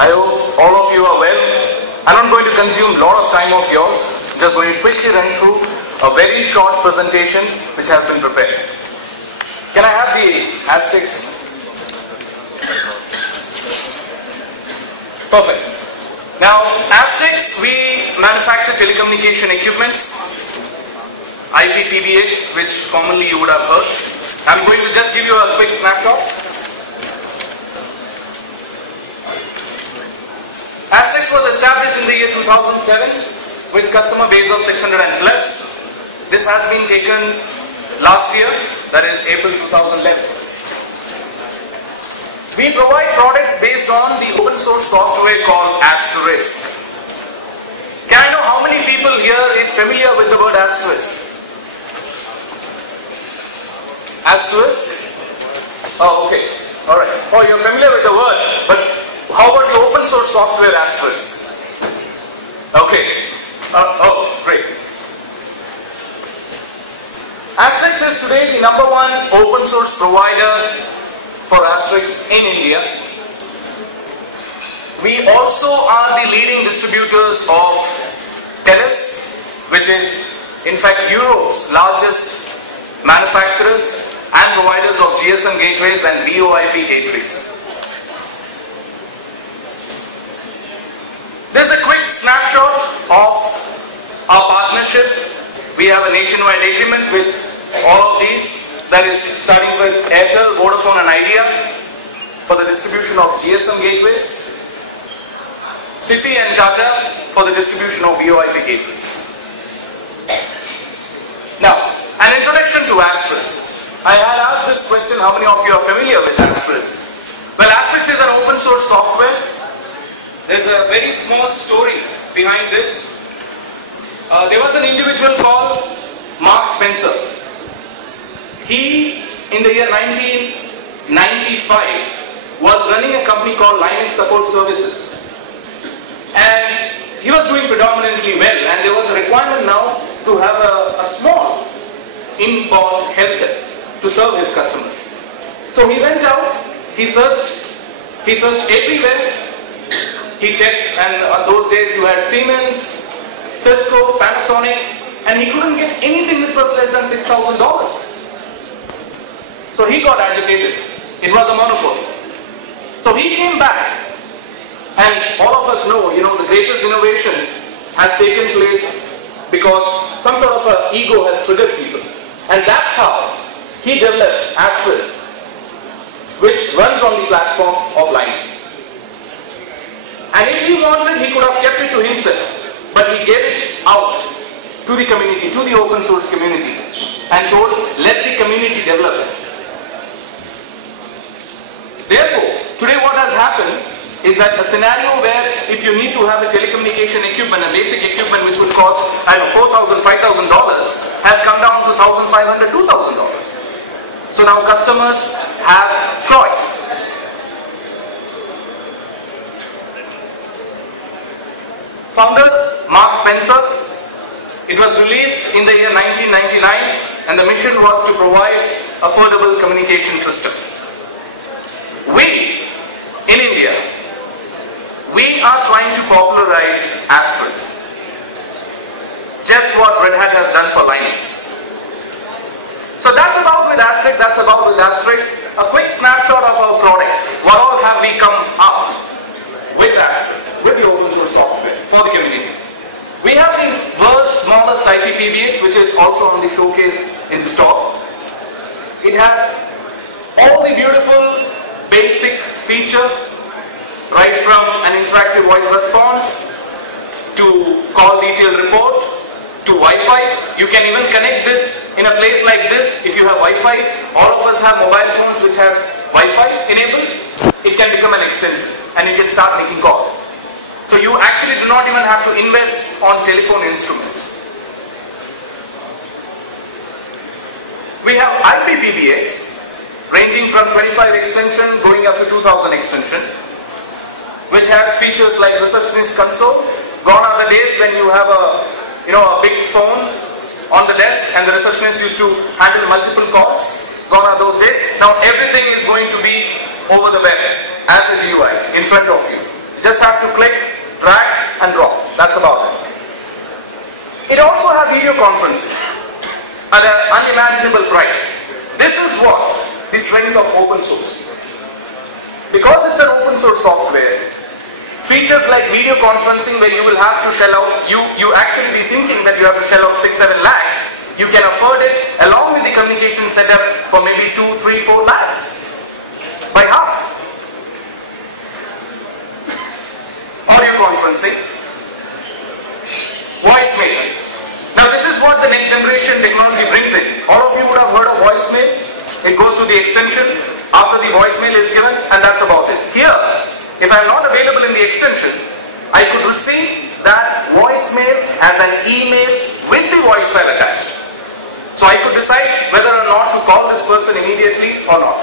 I hope all of you are well. I'm not going to consume a lot of time of yours. Just going to quickly run through a very short presentation which has been prepared. Can I have the astECS? Perfect. Now, astECS, we manufacture telecommunication equipments, IP PBX, which commonly you would have heard. I'm going to just give you a quick snapshot. astECS was established in the year 2007 with customer base of 600 and plus. This has been taken last year, that is April 2011. We provide products based on the open source software called Asterisk. Can I know how many people here is familiar with the word Asterisk? Asterisk? Oh, okay. Alright. Oh, you're familiar with the word, but how about the open source software Asterisk? Okay. Oh, great. Asterisk is today the #1 open source provider for Asterisk in India. We also are the leading distributors of TELUS, which is in fact Europe's largest manufacturers and providers of GSM gateways and VoIP gateways. There's a quick snapshot of our partnership. We have a nationwide agreement with all of these, that is starting with Airtel, Vodafone and Idea for the distribution of GSM gateways, Sifi and Tata for the distribution of VoIP gateways. Now, an introduction to Asterisk. I had asked this question, how many of you are familiar with Asterisk? Well, Asterisk is an open source software. There's a very small story behind this. There was an individual called Mark Spencer. He, in the year 1995, was running a company called Line Support Services. And he was doing predominantly well, and there was a requirement now to have a small inbound help desk to serve his customers. So he went out, he searched everywhere. He checked, and on those days you had Siemens, Cisco, Panasonic, and he couldn't get anything which was less than $6,000. So he got agitated. It was a monopoly. So he came back, and all of us know, the greatest innovations has taken place because some sort of an ego has triggered people. And that's how he developed Asterisk, which runs on the platform of Linux. And if he wanted, he could have kept it to himself, but he gave it out to the community, to the open source community, and told, let the community develop it. Therefore, today what has happened is that a scenario where if you need to have a telecommunication equipment, a basic equipment which would cost, $4,000, $5,000, has come down to $1,500, $2,000. So now customers have choice. Founder, Mark Spencer. It was released in the year 1999, and the mission was to provide affordable communication system. We, in India, we are trying to popularize Asterisk. Just what Red Hat has done for Linux. So that's about with Asterisk, that's about with Asterisk. A quick snapshot of our products. What all have we come up with Asterisk, with the open source software for the community. We have the world's smallest IP PBX, which is also on the showcase in the store. It has all the beautiful basic feature, right from an interactive voice response to call detail report to Wi-Fi. You can even connect this in a place like this. If you have Wi-Fi, all of us have mobile phones which has Wi-Fi enabled. It can become an extension, and you can start making calls. So you actually do not even have to invest on telephone instruments. We have IP PBX ranging from 25 extension going up to 2000 extension, which has features like receptionist console. Gone are the days when you have a big phone on the desk and the receptionist used to handle multiple calls. Gone are those days. Now everything is going to be over the web as a GUI in front of you. Just have to click, drag and drop. That's about it. It also has video conferencing at an unimaginable price. This is what the strength of open source. Because it's an open source software, features like video conferencing where you will have to shell out, you actually be thinking that you have to shell out 6-7 lakhs, you can afford it along with the communication setup for maybe 2, 3, 4 lakhs. By half. Audio conferencing, voicemail. Now this is what the next generation technology brings in. All of you would have heard of voicemail. It goes to the extension after the voicemail is given, and that's about it. Here, if I'm not available in the extension, I could receive that voicemail as an email with the voice file attached. So I could decide whether or not to call this person immediately or not.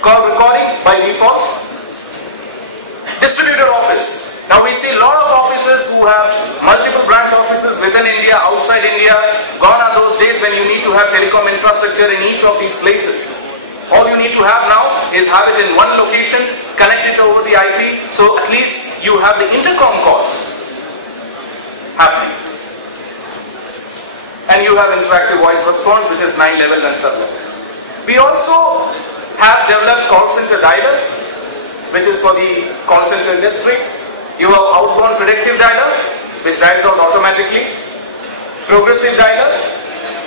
Call recording by default. Distributor office. Now we see a lot of offices who have multiple branch offices within India, outside India. Gone are those days when you need to have telecom infrastructure in each of these places. All you need to have now is have it in one location, connect it over the IP, so at least you have the intercom calls happening. And you have interactive voice response, which is 9 levels and sub-levels. We also have developed call center dialers, which is for the call center industry. You have outbound predictive dialer, which dials out automatically. Progressive dialer,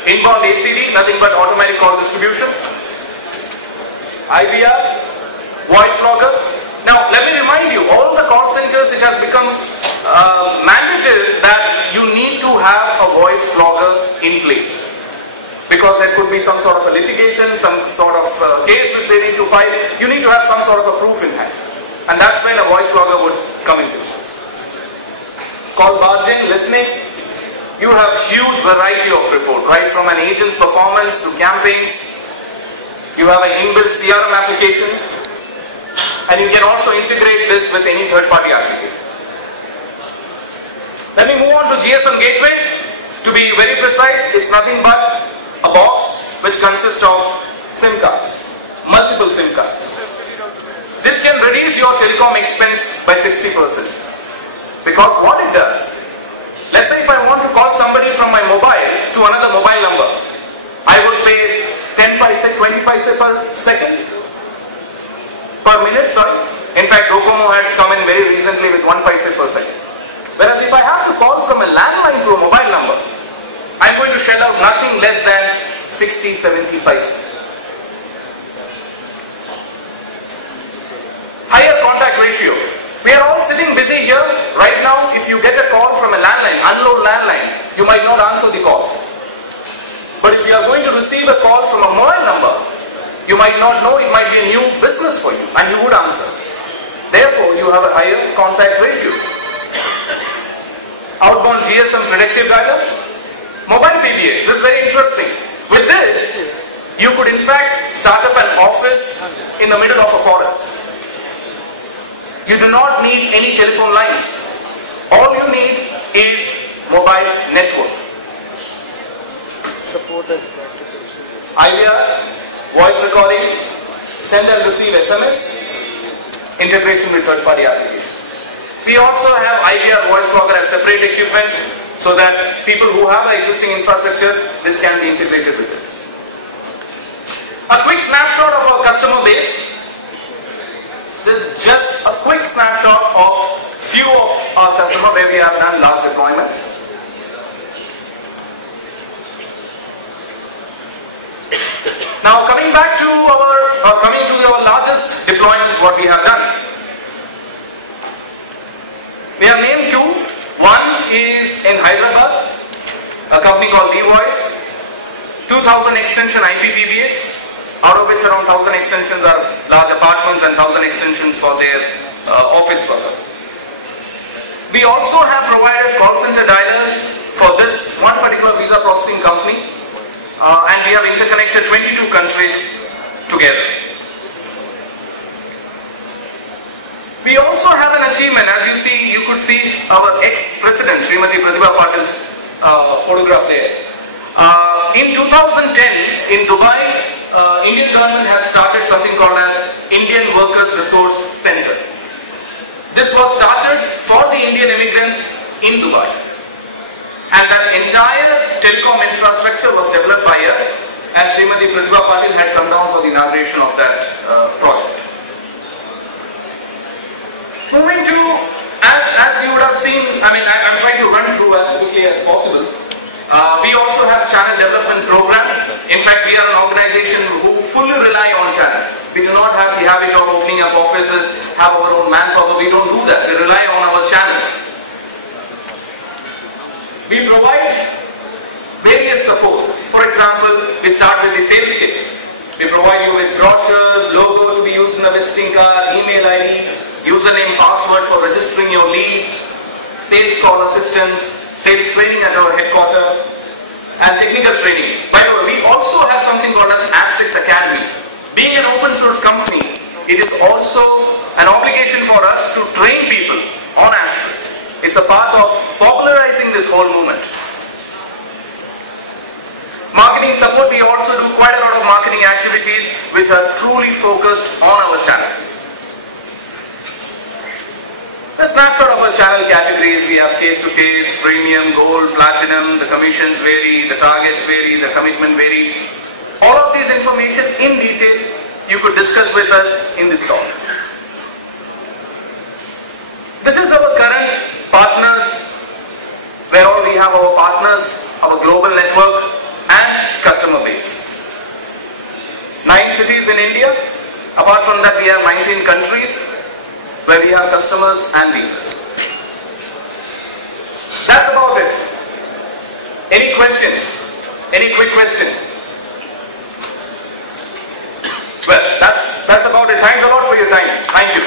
inbound ACD, nothing but automatic call distribution. IVR, voice logger. Now let me remind you, all the call centers, it has become mandated that you need to have a voice logger in place. Because there could be some sort of a litigation, some sort of case which they need to file. You need to have some sort of a proof in hand. And that's when a voice logger would come into. Call barging, listening. You have huge variety of report, right from an agent's performance to campaigns. You have an inbuilt CRM application. And you can also integrate this with any third-party application. Let me move on to GSM gateway. To be very precise, it's nothing but a box which consists of SIM cards, multiple SIM cards. This can reduce your telecom expense by 60%. Because what it does, let's say if I want to call somebody from my mobile to another mobile number, I would pay 10 paise, 20 paise per second, per minute, sorry. In fact, Docomo had come in very recently with 1 paise per second. Whereas if I have to call from a landline to a mobile number, I'm going to shell out nothing less than 60-70 paise. Higher contact ratio. We are all sitting busy here. Right now, if you get a call from a landline, unknown landline, you might not answer the call. But if you are going to receive a call from a mobile number, you might not know, it might be a new business for you, and you would answer. Therefore, you have a higher contact ratio. Outbound GSM predictive dialer. Mobile PBX, this is very interesting. With this, you could in fact start up an office in the middle of a forest. You do not need any telephone lines. All you need is mobile network. Supported. IVR, voice recording, send and receive SMS, integration with third-party applications. We also have IVR voice logger as separate equipment so that people who have an existing infrastructure, this can be integrated with it. A quick snapshot of our customer base. This is just a quick snapshot of few of our customers where we have done large deployments. Now coming to our largest deployments, what we have done. We have named two. One is in Hyderabad, a company called VoIPs, 2000 extension IP PBX, out of which around 1000 extensions are large apartments and 1000 extensions for their office purpose. We also have provided call center dialers for this one particular visa processing company, and we have interconnected 22 countries together. We also have an achievement, as you see, you could see our ex-president, Srimati Pratibha Patil's photograph there. In 2010, in Dubai, Indian government has started something called as Indian Indian Workers Resource Center. This was started for the Indian immigrants in Dubai. And that entire telecom infrastructure was developed by us, and Srimati Pratibha Patil had come down for the inauguration of that project. Moving to, as you would have seen, I'm trying to run through as quickly as possible. We also have channel development program. In fact, we are an organization who fully rely on channel. We do not have the habit of opening up offices, have our own manpower. We don't do that. We rely on our channel. We provide various support. For example, we start with the sales kit. We provide you with brochures, logo to be used in a visiting card, email ID, username, password for registering your leads, sales call assistance, sales training at our headquarters, and technical training. By the way, we also have something called as astTECS Academy. Being an open source company, it is also an obligation for us to train people on Asterisk. It's a part of popularizing this whole movement. Marketing support, we also do quite a lot of marketing activities which are truly focused on our channel. A snapshot of our channel categories. We have case-to-case, premium, gold, platinum. The commissions vary, the targets vary, the commitment vary. All of these information in detail you could discuss with us in this talk. This is our current partners, where all we have our partners, our global network and customer base. 9 cities in India. Apart from that, we have 19 countries where we have customers and dealers. That's about it. Any questions? Any quick question? Well, that's about it. Thanks a lot for your time. Thank you.